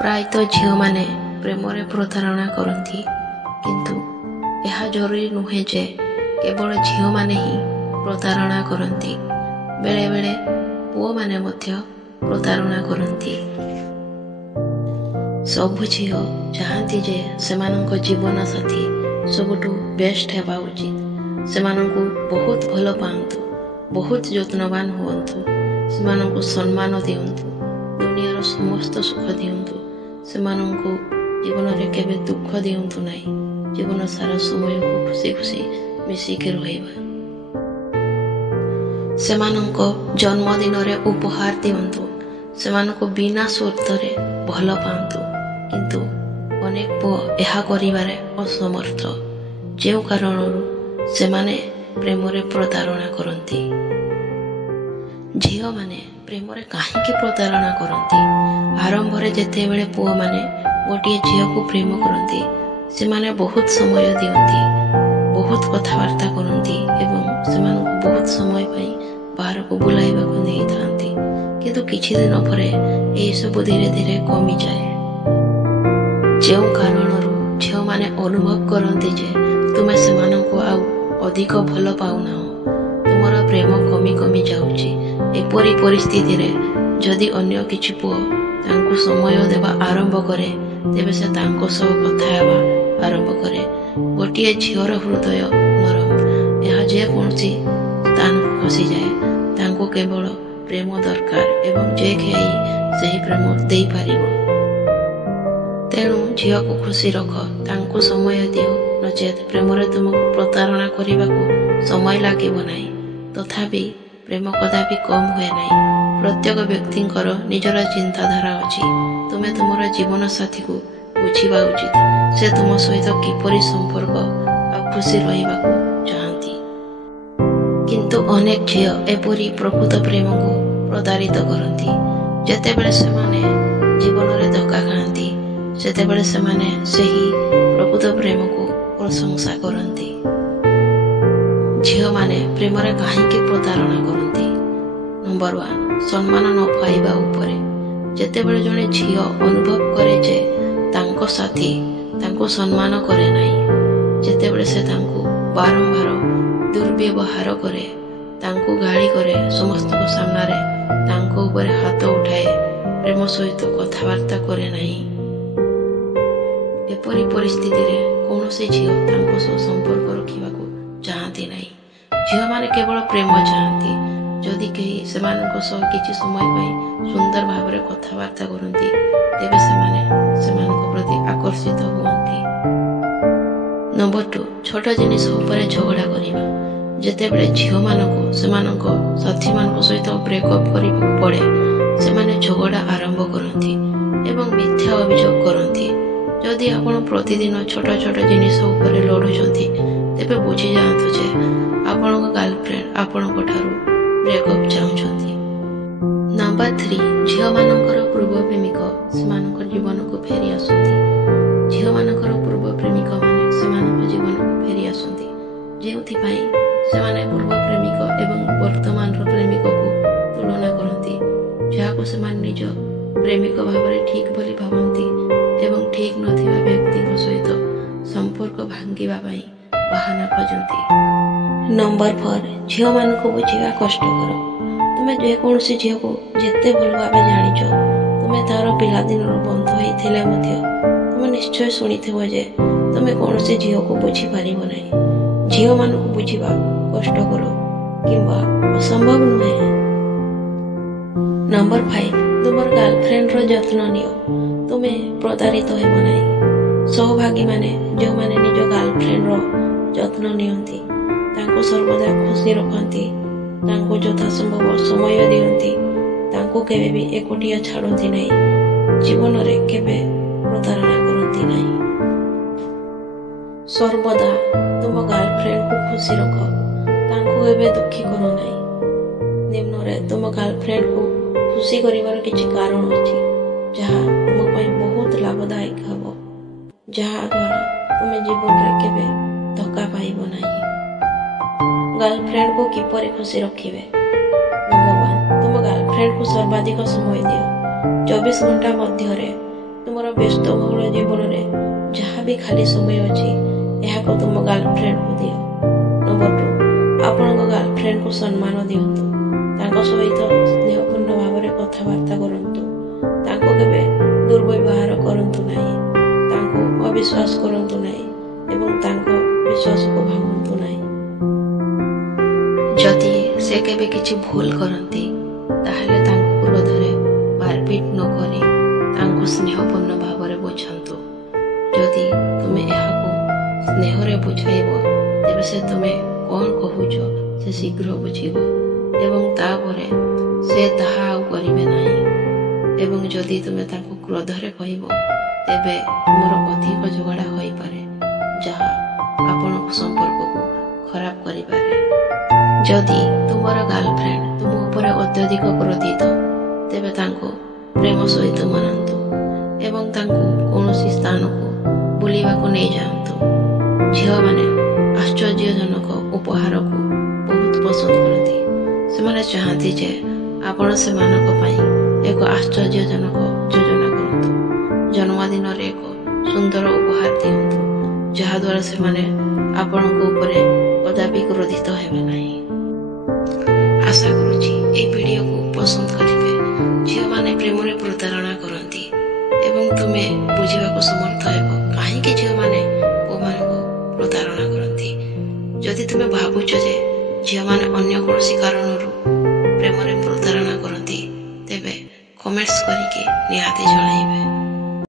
ପ୍ରାୟତଃ ଝିଅମାନେ ପ୍ରେମରେ ପ୍ରତାରଣା କରନ୍ତି, କିନ୍ତୁ ଏହା ଜରୁରୀ ନୁହେଁ ଯେ କେବଳ ଝିଅମାନେ ହିଁ ପ୍ରତାରଣା କରନ୍ତି। ବେଳେବେଳେ ପୁଅମାନେ ମଧ୍ୟ ପ୍ରତାରଣା କରନ୍ତି। ସବୁ ଝିଅ ଚାହାନ୍ତି ଯେ ସେମାନଙ୍କ ଜୀବନ ସାଥୀ ସବୁଠୁ ବେଷ୍ଟ ହେବା ଉଚିତ। ସେମାନଙ୍କୁ ବହୁତ ଭଲ ପାଆନ୍ତୁ, ବହୁତ ଯତ୍ନବାନ ହୁଅନ୍ତୁ, ସେମାନଙ୍କୁ ସମ୍ମାନ ଦିଅନ୍ତୁ, ଦୁନିଆର ସମସ୍ତ ସୁଖ ଦିଅନ୍ତୁ। ସେମାନଙ୍କୁ ଜୀବନରେ କେବେ ଦୁଃଖ ଦିଅନ୍ତୁ ନାହିଁ। ଜୀବନ ସାରା ସମୟକୁ ଖୁସି ଖୁସି ମିଶିକି ରହିବା। ସେମାନଙ୍କ ଜନ୍ମଦିନରେ ଉପହାର ଦିଅନ୍ତୁ, ସେମାନଙ୍କୁ ବିନା ସ୍ୱାର୍ଥରେ ଭଲ ପାଆନ୍ତୁ। କିନ୍ତୁ ଅନେକ ପୁଅ ଏହା କରିବାରେ ଅସମର୍ଥ, ଯେଉଁ କାରଣରୁ ସେମାନେ ପ୍ରେମରେ ପ୍ରତାରଣା କରନ୍ତି। ଝିଅମାନେ ପ୍ରେମରେ କାହିଁକି ପ୍ରତାରଣା କରନ୍ତି? ଆରମ୍ଭରେ ଯେତେବେଳେ ପୁଅମାନେ ଗୋଟିଏ ଝିଅକୁ ପ୍ରେମ କରନ୍ତି, ସେମାନେ ବହୁତ ସମୟ ଦିଅନ୍ତି, ବହୁତ କଥାବାର୍ତ୍ତା କରନ୍ତି ଏବଂ ସେମାନଙ୍କୁ ବହୁତ ସମୟ ପାଇଁ ବାହାରକୁ ବୁଲାଇବାକୁ ନେଇଥାନ୍ତି। କିନ୍ତୁ କିଛି ଦିନ ପରେ ଏହିସବୁ ଧୀରେ ଧୀରେ କମିଯାଏ, ଯେଉଁ କାରଣରୁ ଝିଅମାନେ ଅନୁଭବ କରନ୍ତି ଯେ ତୁମେ ସେମାନଙ୍କୁ ଆଉ ଅଧିକ ଭଲ ପାଉନାହ, ତୁମର ପ୍ରେମ କମି କମି ଯାଉଛି। ଏପରି ପରିସ୍ଥିତିରେ ଯଦି ଅନ୍ୟ କିଛି ପୁଅ ତାଙ୍କୁ ସମୟ ଦେବା ଆରମ୍ଭ କରେ, ତେବେ ସେ ତାଙ୍କ ସହ କଥା ହେବା ଆରମ୍ଭ କରେ। ଗୋଟିଏ ଝିଅର ହୃଦୟ ନରମ, ଏହା ଯେକୌଣସି ସ୍ଥାନକୁ ଖସିଯାଏ। ତାଙ୍କୁ କେବଳ ପ୍ରେମ ଦରକାର ଏବଂ ଯେ କେହି ସେହି ପ୍ରେମ ଦେଇପାରିବ। ତେଣୁ ଝିଅକୁ ଖୁସି ରଖ, ତାଙ୍କୁ ସମୟ ଦିଅ, ନଚେତ୍ ପ୍ରେମରେ ତୁମକୁ ପ୍ରତାରଣା କରିବାକୁ ସମୟ ଲାଗିବ ନାହିଁ। ତଥାପି ପ୍ରେମ କଦାପି କମ୍ ହୁଏ ନାହିଁ। ପ୍ରତ୍ୟେକ ବ୍ୟକ୍ତିଙ୍କର ନିଜର ଚିନ୍ତାଧାରା ଅଛି। ତୁମେ ତୁମର ଜୀବନ ସାଥୀକୁ ବୁଝିବା ଉଚିତ, ସେ ତୁମ ସହିତ କିପରି ସମ୍ପର୍କ ଆଉ ଖୁସି ରହିବାକୁ ଚାହାନ୍ତି। କିନ୍ତୁ ଅନେକ ଝିଅ ଏପରି ପ୍ରକୃତ ପ୍ରେମକୁ ପ୍ରତାରିତ କରନ୍ତି। ଯେତେବେଳେ ସେମାନେ ଜୀବନରେ ଧୋକା ଖାଆନ୍ତି, ସେତେବେଳେ ସେମାନେ ସେହି ପ୍ରକୃତ ପ୍ରେମକୁ ପ୍ରଶଂସା କରନ୍ତି। ଝିଅମାନେ ପ୍ରେମରେ କାହିଁକି ପ୍ରତାରଣା କରନ୍ତି? ନମ୍ବର 1, ସମ୍ମାନ ନ ପାଇବା ଉପରେ। ଯେତେବେଳେ ଜଣେ ଝିଅ ଅନୁଭବ କରେ ଯେ ତାଙ୍କ ସାଥୀ ତାଙ୍କୁ ସମ୍ମାନ କରେ ନାହିଁ, ଯେତେବେଳେ ସେ ତାଙ୍କୁ ବାରମ୍ବାର ଦୁର୍ବ୍ୟବହାର କରେ, ତାଙ୍କୁ ଗାଳି କରେ, ସମସ୍ତଙ୍କ ସାମ୍ନାରେ ତାଙ୍କ ଉପରେ ହାତ ଉଠାଏ, ପ୍ରେମ ସହିତ କଥାବାର୍ତ୍ତା କରେ ନାହିଁ, ଏପରି ପରିସ୍ଥିତିରେ କୌଣସି ଝିଅ ତାଙ୍କ ସହ ସମ୍ପର୍କ ରଖିବାକୁ ଚାହାନ୍ତି ନାହିଁ। ଝିଅମାନେ କେବଳ ପ୍ରେମ ଚାହାନ୍ତି। ଯଦି କେହି ସେମାନଙ୍କ ସହ କିଛି ସମୟ ପାଇଁ ସୁନ୍ଦର ଭାବରେ କଥାବାର୍ତ୍ତା କରନ୍ତି, ତେବେ ସେମାନେ ସେମାନଙ୍କ ପ୍ରତି ଆକର୍ଷିତ ହୁଅନ୍ତି। ନମ୍ବର 2, ଛୋଟ ଜିନିଷ ଉପରେ ଝଗଡ଼ା କରିବା। ଯେତେବେଳେ ଝିଅମାନଙ୍କୁ ସେମାନଙ୍କ ସାଥୀମାନଙ୍କ ସହିତ ବ୍ରେକଅପ୍ କରିବାକୁ ପଡ଼େ, ସେମାନେ ଝଗଡ଼ା ଆରମ୍ଭ କରନ୍ତି ଏବଂ ମିଥ୍ୟା ଅଭିଯୋଗ କରନ୍ତି। ଯଦି ଆପଣ ପ୍ରତିଦିନ ଛୋଟ ଛୋଟ ଜିନିଷ ଉପରେ ଲଢ଼ୁଛନ୍ତି, ତେବେ ବୁଝିଯାଆନ୍ତୁ ଯେ ଆପଣଙ୍କ ଗାର୍ଲଫ୍ରେଣ୍ଡ ଆପଣଙ୍କ ଠାରୁ ବ୍ରେକଅପ୍ ଚାହୁଁଛନ୍ତି। ନମ୍ବର 3, ଝିଅମାନଙ୍କର ପୂର୍ବ ପ୍ରେମିକ ସେମାନଙ୍କ ଜୀବନକୁ ଫେରି ଆସନ୍ତି। ଝିଅମାନଙ୍କର ପୂର୍ବ ପ୍ରେମିକମାନେ ସେମାନଙ୍କ ଜୀବନକୁ ଫେରି ଆସନ୍ତି, ଯେଉଁଥିପାଇଁ ସେମାନେ ପୂର୍ବ ପ୍ରେମିକ ଏବଂ ବର୍ତ୍ତମାନର ପ୍ରେମିକକୁ ତୁଳନା କରନ୍ତି, ଯାହାକୁ ସେମାନେ ନିଜ ପ୍ରେମିକ ଭାବରେ ଠିକ୍ ବୋଲି ଭାବନ୍ତି ଏବଂ ଠିକ୍ ନଥିବା ବ୍ୟକ୍ତିଙ୍କ ସହିତ ସମ୍ପର୍କ ଭାଙ୍ଗିବା ପାଇଁ ବାହାନା ଖୋଜନ୍ତି। ନମ୍ବର 4, ଝିଅମାନଙ୍କୁ ବୁଝିବା କଷ୍ଟକର। ତୁମେ ଯେକୌଣସି ଝିଅକୁ ଯେତେ ଭଲ ଭାବେ ଜାଣିଛ, ତୁମେ ତାର ପିଲାଦିନର ବନ୍ଧୁ ହୋଇଥିଲେ ମଧ୍ୟ ତୁମେ ନିଶ୍ଚୟ ଶୁଣିଥିବ ଯେ ତୁମେ କୌଣସି ଝିଅକୁ ବୁଝିପାରିବ ନାହିଁ। ଝିଅମାନଙ୍କୁ ବୁଝିବା କଷ୍ଟକର କିମ୍ବା ଅସମ୍ଭବ ନୁହେଁ। ନମ୍ବର 5, ତୁମର ଗାର୍ଲଫ୍ରେଣ୍ଡର ଯତ୍ନ ନିଅ, ତୁମେ ପ୍ରତାରିତ ହେବ ନାହିଁ। ସୌଭାଗୀମାନେ ଯେଉଁମାନେ ନିଜ ଗାର୍ଲଫ୍ରେଣ୍ଡର ଯତ୍ନ ନିଅନ୍ତି, ତାଙ୍କୁ ସର୍ବଦା ଖୁସି ରଖନ୍ତି, ତାଙ୍କୁ ଯଥାସମ୍ଭବ ସମୟ ଦିଅନ୍ତି, ତାଙ୍କୁ କେବେ ବି ଏକୁଟିଆ ଛାଡ଼ନ୍ତି ନାହିଁ, ଜୀବନରେ କେବେ ପ୍ରତାରଣା କରନ୍ତି ନାହିଁ। ସର୍ବଦା ତୁମ ଗାର୍ଲଫ୍ରେଣ୍ଡକୁ ଖୁସି ରଖ, ତାଙ୍କୁ କେବେ ଦୁଃଖୀ କର ନାହିଁ। ନିମ୍ନରେ ତୁମ ଗାର୍ଲଫ୍ରେଣ୍ଡକୁ ଖୁସି କରିବାର କିଛି କାରଣ ଅଛି, ଯାହା ତୁମ ପାଇଁ ବହୁତ ଲାଭଦାୟକ ହେବ, ଯାହାଦ୍ୱାରା ତୁମେ ଜୀବନରେ କେବେ ଧୋକା ପାଇବ ନାହିଁ। ଗାର୍ଲଫ୍ରେଣ୍ଡକୁ କିପରି ଖୁସି ରଖିବେ? ନମ୍ବର 1, ତୁମ ଗାର୍ଲଫ୍ରେଣ୍ଡକୁ ସର୍ବାଧିକ ସମୟ ଦିଅ। 24 ଘଣ୍ଟା ମଧ୍ୟରେ ତୁମର ବ୍ୟସ୍ତବହୁଳ ଜୀବନରେ ଯାହା ବି ଖାଲି ସମୟ ଅଛି ଏହାକୁ ତୁମ ଗାର୍ଲଫ୍ରେଣ୍ଡକୁ ଦିଅ। ନମ୍ବର 2, ଆପଣଙ୍କ ଗାର୍ଲଫ୍ରେଣ୍ଡକୁ ସମ୍ମାନ ଦିଅନ୍ତୁ। ତାଙ୍କ ସହିତ ସ୍ନେହପୂର୍ଣ୍ଣ ଭାବରେ କଥାବାର୍ତ୍ତା କରନ୍ତୁ। ତାଙ୍କୁ କେବେ ଦୁର୍ବ୍ୟବହାର କରନ୍ତୁ ନାହିଁ। ତାଙ୍କୁ ଅବିଶ୍ୱାସ କରନ୍ତୁ ନାହିଁ ଏବଂ ତାଙ୍କ ବିଶ୍ୱାସକୁ ଭାଙ୍ଗନ୍ତୁ ନାହିଁ। ଯଦି ସେ କେବେ କିଛି ଭୁଲ କରନ୍ତି ତାହେଲେ ତାଙ୍କୁ କ୍ରୋଧରେ ମାରପିଟ ନ କରି ତାଙ୍କୁ ସ୍ନେହପୂର୍ଣ୍ଣ ଭାବରେ ବୁଝାନ୍ତୁ। ଯଦି ତୁମେ ଏହାକୁ ସ୍ନେହରେ ବୁଝାଇବ ତେବେ ସେ ତୁମେ କ'ଣ କହୁଛ ସେ ଶୀଘ୍ର ବୁଝିବ ଏବଂ ତାପରେ ସେ ତାହା ଆଉ କରିବେ ନାହିଁ। ଏବଂ ଯଦି ତୁମେ ତାଙ୍କୁ କ୍ରୋଧରେ କହିବ ତେବେ ତୁମର ଅଧିକ ଝଗଡ଼ା ହୋଇପାରେ ଯାହା ଆପଣଙ୍କ ସମ୍ପର୍କକୁ ଖରାପ କରିପାରେ। ଯଦି ତୁମର ଗାର୍ଲଫ୍ରେଣ୍ଡ ତୁମ ଉପରେ ଅତ୍ୟଧିକ କ୍ରୋଧିତ ତେବେ ତାଙ୍କୁ ପ୍ରେମ ସହିତ ମନାନ୍ତୁ ଏବଂ ତାଙ୍କୁ କୌଣସି ସ୍ଥାନକୁ ବୁଲିବାକୁ ନେଇଯାଆନ୍ତୁ। ଝିଅମାନେ ଆଶ୍ଚର୍ଯ୍ୟଜନକ ଉପହାରକୁ ବହୁତ ପସନ୍ଦ କରନ୍ତି। ସେମାନେ ଚାହାନ୍ତି ଯେ ଆପଣ ସେମାନଙ୍କ ପାଇଁ ଏକ ଆଶ୍ଚର୍ଯ୍ୟଜନକ ଯୋଜନା କରନ୍ତୁ। ଜନ୍ମଦିନରେ ଏକ ସୁନ୍ଦର ଉପହାର ଦିଅନ୍ତୁ ଯାହାଦ୍ୱାରା ସେମାନେ ଆପଣଙ୍କ ଉପରେ କଦାପି କ୍ରୋଧିତ ହେବେ ନାହିଁ। ଆଶା କରୁଛି ଏହି ଭିଡ଼ିଓକୁ ପସନ୍ଦ କରିବେ। ଝିଅମାନେ ପ୍ରେମରେ ପ୍ରତାରଣା କରନ୍ତି ଏବଂ ତୁମେ ବୁଝିବାକୁ ସମର୍ଥ ହେବ କାହିଁକି ଝିଅମାନେ ପୁଅମାନଙ୍କୁ ପ୍ରତାରଣା କରନ୍ତି। ଯଦି ତୁମେ ଭାବୁଛ ଯେ ଝିଅମାନେ ଅନ୍ୟ କୌଣସି କାରଣରୁ ପ୍ରେମରେ ପ୍ରତାରଣା କରନ୍ତି ତେବେ କମେଣ୍ଟସ୍ କରିକି ନିହାତି ଜଣାଇବେ।